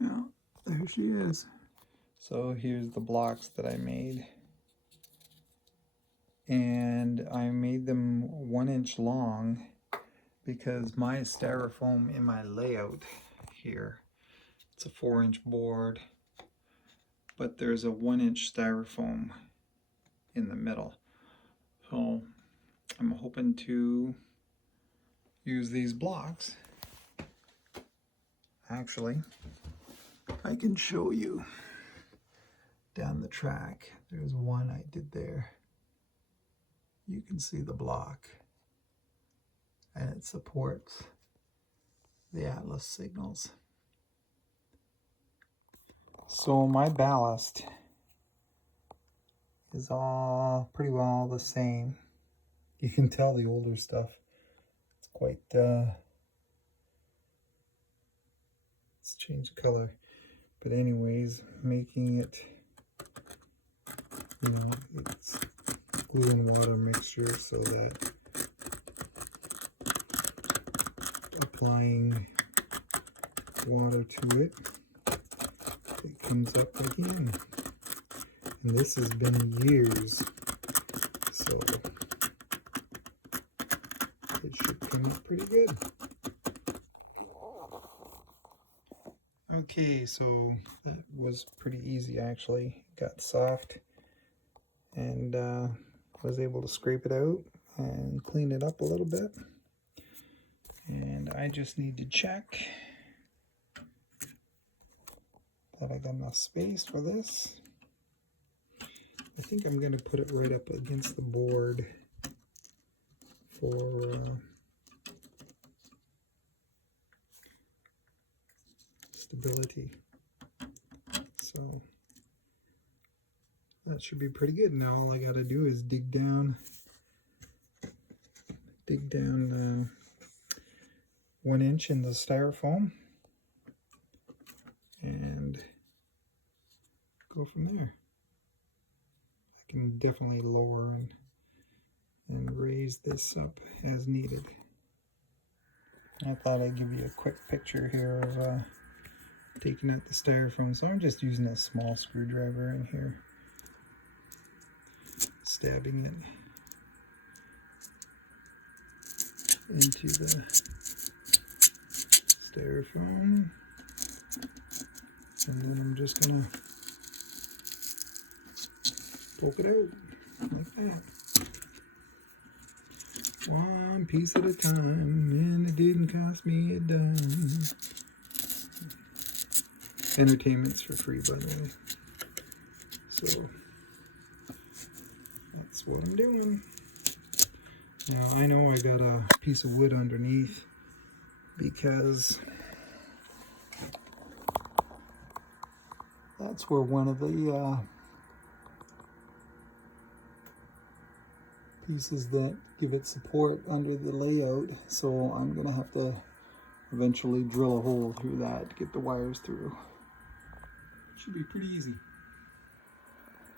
Yeah, there she is. So here's the blocks that I made. And I made them 1 inch long because my styrofoam in my layout here, it's a 4-inch board, but there's a 1 inch styrofoam in the middle. So I'm hoping to use these blocks. Actually, I can show you down the track. There's one I did there. You can see the block, and it supports the Atlas signals. So my ballast is all pretty well the same. You can tell the older stuff, it's quite, it's changed color. But anyways, making it, you know, it's glue and water mixture so that applying water to it, it comes up again. And this has been years, so it should come up pretty good. Okay, so that was pretty easy actually. Got soft and was able to scrape it out and clean it up a little bit. And I just need to check that I got enough space for this. I think I'm going to put it right up against the board for stability. So that should be pretty good. Now all I got to do is dig down 1 inch in the styrofoam and go from there. I can definitely lower and raise this up as needed. I thought I'd give you a quick picture here of taking out the styrofoam. So I'm just using a small screwdriver in here, stabbing it into the styrofoam, and then I'm just gonna poke it out like that. One piece at a time, and it didn't cost me a dime. Entertainment's for free, by the way. So that's what I'm doing. Now I know I got a piece of wood underneath because that's where one of the pieces that give it support under the layout. So I'm gonna have to eventually drill a hole through that to get the wires through. Should be pretty easy.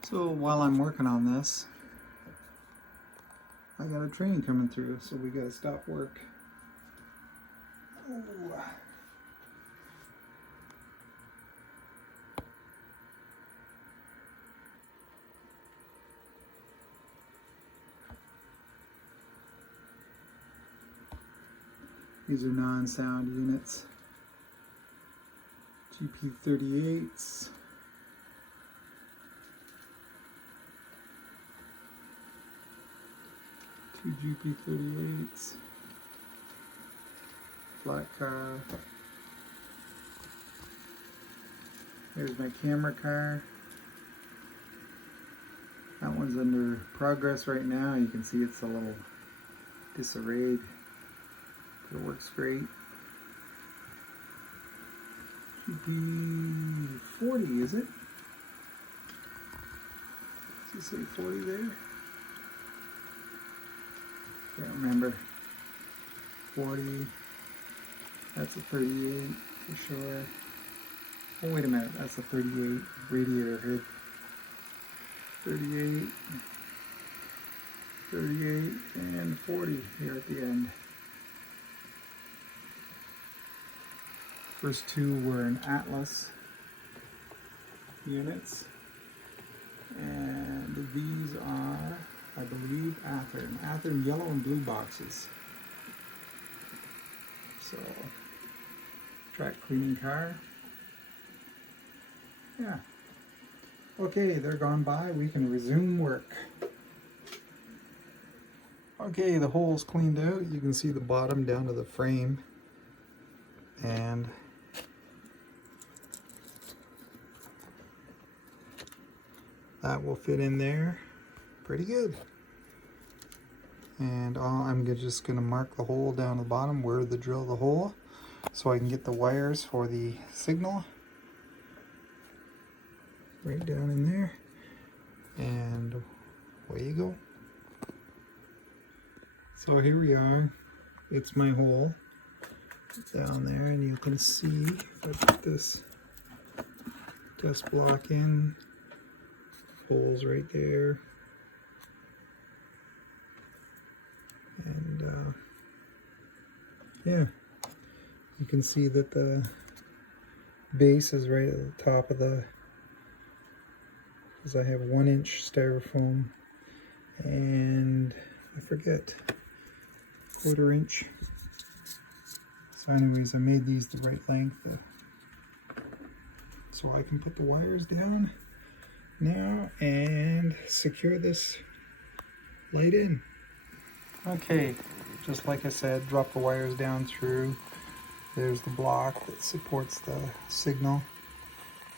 So while I'm working on this, I got a train coming through, so we gotta stop work. Ooh. These are non-sound units. GP38s. Two GP38s. Flat car. Here's my camera car. That one's under progress right now. You can see it's a little disarrayed. It works great. GP40, is it? Does it say 40 there? Can't remember. 40. That's a 38 for sure. Oh, wait a minute. That's a 38 radiator head. 38, 38, and 40 here at the end. First two were in Atlas units, and these are, I believe, Athearn yellow and blue boxes. So, track cleaning car. Yeah. Okay, they're gone by. We can resume work. Okay, the hole's cleaned out. You can see the bottom down to the frame. And that will fit in there pretty good. And I'm just going to mark the hole down the bottom where to drill the hole so I can get the wires for the signal right down in there. And away you go. So here we are. It's my hole down there, and you can see if I put this test block in, holes right there. And yeah, you can see that the base is right at the top of the, because I have 1 inch styrofoam and I forget, 1/4 inch. So anyways, I made these the right length so I can put the wires down now and secure this light in. Okay, just like I said, drop the wires down through. There's the block that supports the signal.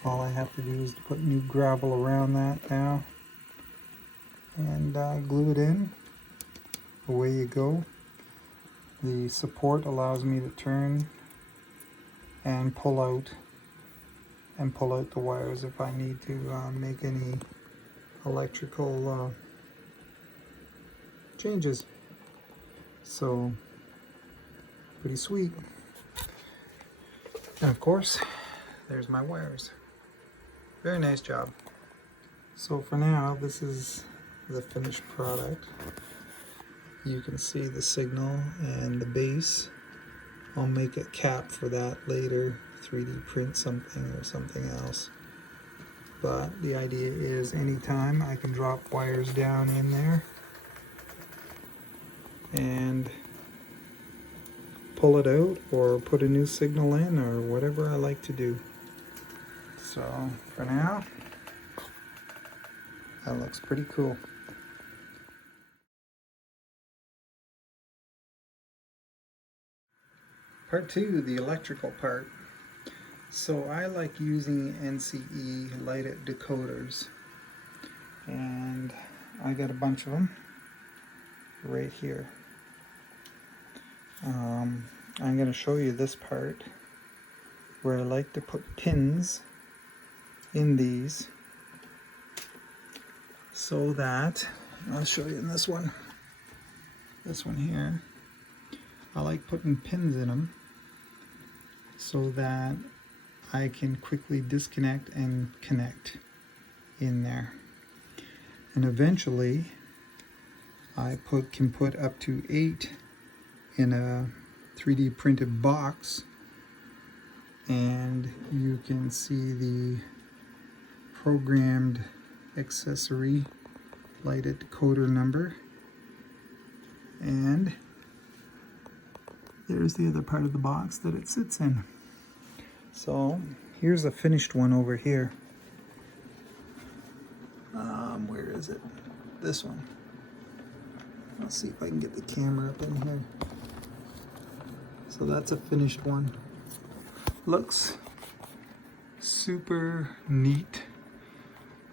All I have to do is to put new gravel around that now and glue it in. Away you go. The support allows me to turn and pull out the wires if I need to make any electrical changes. So, pretty sweet. And of course, there's my wires. Very nice job. So for now, this is the finished product. You can see the signal and the base. I'll make a cap for that later, 3D print something or something else. But the idea is anytime I can drop wires down in there and pull it out or put a new signal in or whatever I like to do. So for now, that looks pretty cool. Part 2, the electrical part. So I like using NCE Light-It decoders, and I got a bunch of them right here. I'm going to show you this part where I like to put pins in these so that, I'll show you in this one here, I like putting pins in them so that I can quickly disconnect and connect in there. And eventually I can put up to 8 in a 3D printed box, and you can see the programmed accessory Light-It decoder number, and there's the other part of the box that it sits in. So here's a finished one over here. Where is it? This one. Let's see if I can get the camera up in here. So that's a finished one. Looks super neat.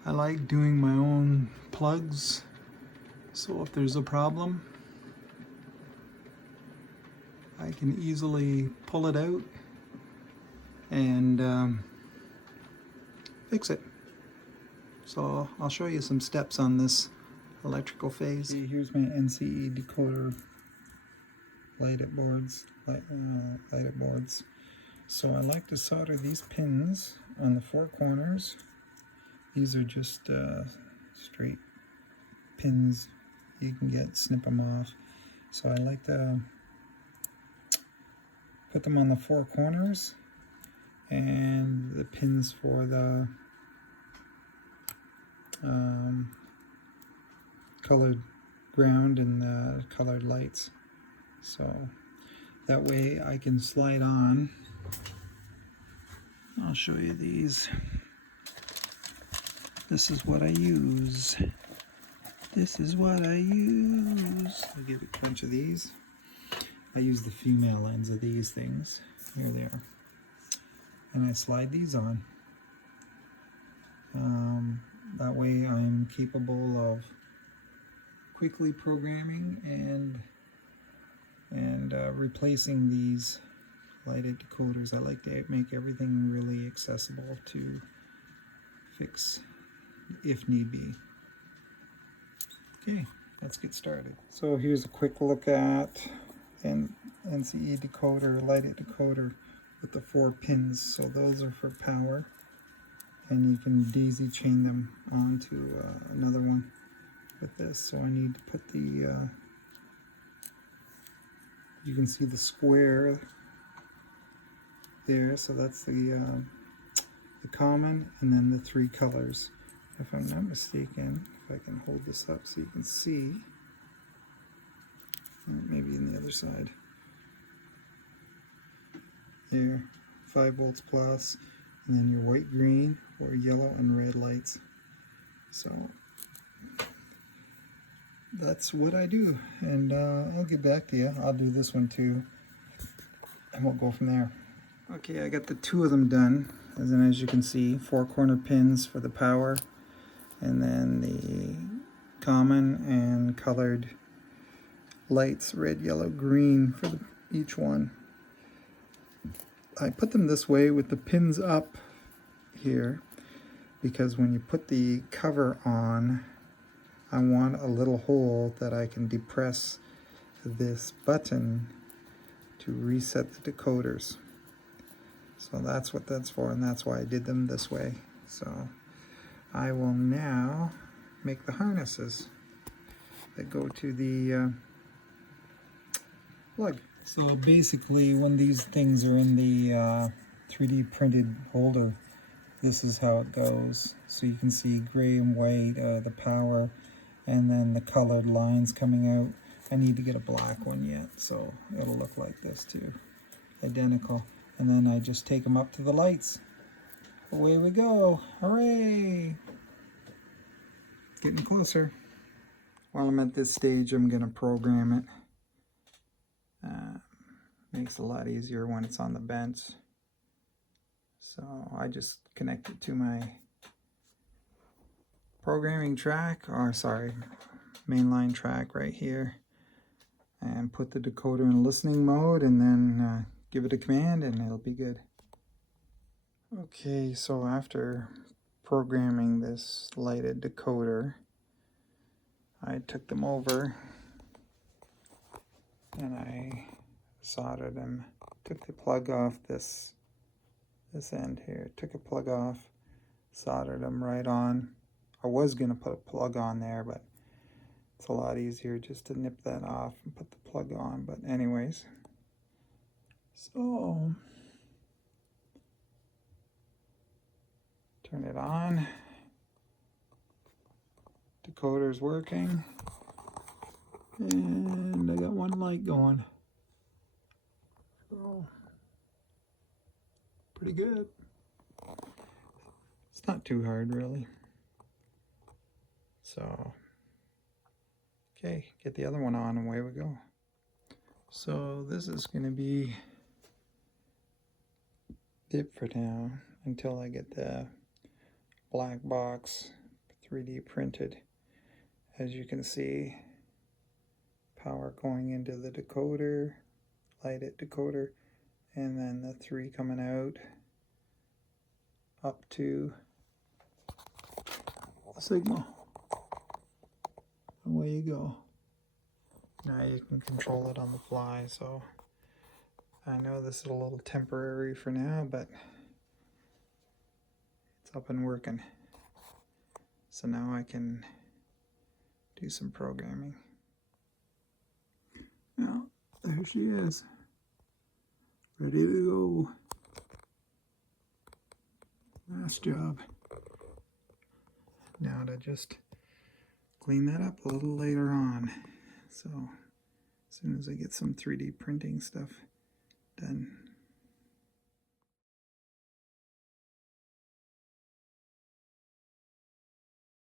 I like doing my own plugs, so if there's a problem, I can easily pull it out and fix it. So I'll show you some steps on this electrical phase. See, here's my NCE decoder Light-It boards. Light-It boards. So I like to solder these pins on the 4 corners. These are just straight pins you can get, snip them off. So I like to put them on the 4 corners and the pins for the colored ground and the colored lights. So that way I can slide on. I'll show you these. This is what I use. This is what I use. I get a bunch of these. I use the female ends of these things. Here they are. And I slide these on. That way I'm capable of quickly programming and replacing these Light-It decoders. I like to make everything really accessible to fix if need be. Okay, let's get started. So here's a quick look at an NCE decoder, Light-It decoder with the 4 pins. So those are for power, and you can daisy chain them onto another one with this. So I need to put the, you can see the square there, so that's the common, and then the 3 colors. If I'm not mistaken, if I can hold this up so you can see, maybe in the other side. There, 5 volts plus, and then your white, green, or yellow and red lights. So that's what I do, and I'll get back to you. I'll do this one too, and we'll go from there. Okay, I got the 2 of them done, as you can see, 4 corner pins for the power, and then the common and colored lights, red, yellow, green for each one. I put them this way with the pins up here because when you put the cover on, I want a little hole that I can depress this button to reset the decoders. So that's what that's for, and that's why I did them this way. So I will now make the harnesses that go to the plug. So basically, when these things are in the 3D printed holder, this is how it goes. So you can see gray and white, the power, and then the colored lines coming out. I need to get a black one yet, so it'll look like this too, identical. And then I just take them up to the lights. Away we go, hooray! Getting closer. While I'm at this stage, I'm gonna program it. Makes it a lot easier when it's on the bench. So I just connect it to my programming track, or sorry, mainline track right here, and put the decoder in listening mode, and then give it a command and it'll be good. Okay, so after programming this Light-It decoder, I took them over and I soldered them, took the plug off this end here, took a plug off, soldered them right on. I was going to put a plug on there, but it's a lot easier just to nip that off and put the plug on. But anyways, so turn it on. Decoder's working, and I got one light going. So pretty good. It's not too hard really. So okay, get the other one on and away we go. So this is going to be it for now until I get the black box 3D printed. As you can see, power going into the decoder, Light-It decoder, and then the 3 coming out up to the signal. Away you go. Now you can control it on the fly, so I know this is a little temporary for now, but it's up and working. So now I can do some programming. Now, there she is. Ready to go. Last job. Now to just clean that up a little later on. So as soon as I get some 3D printing stuff done,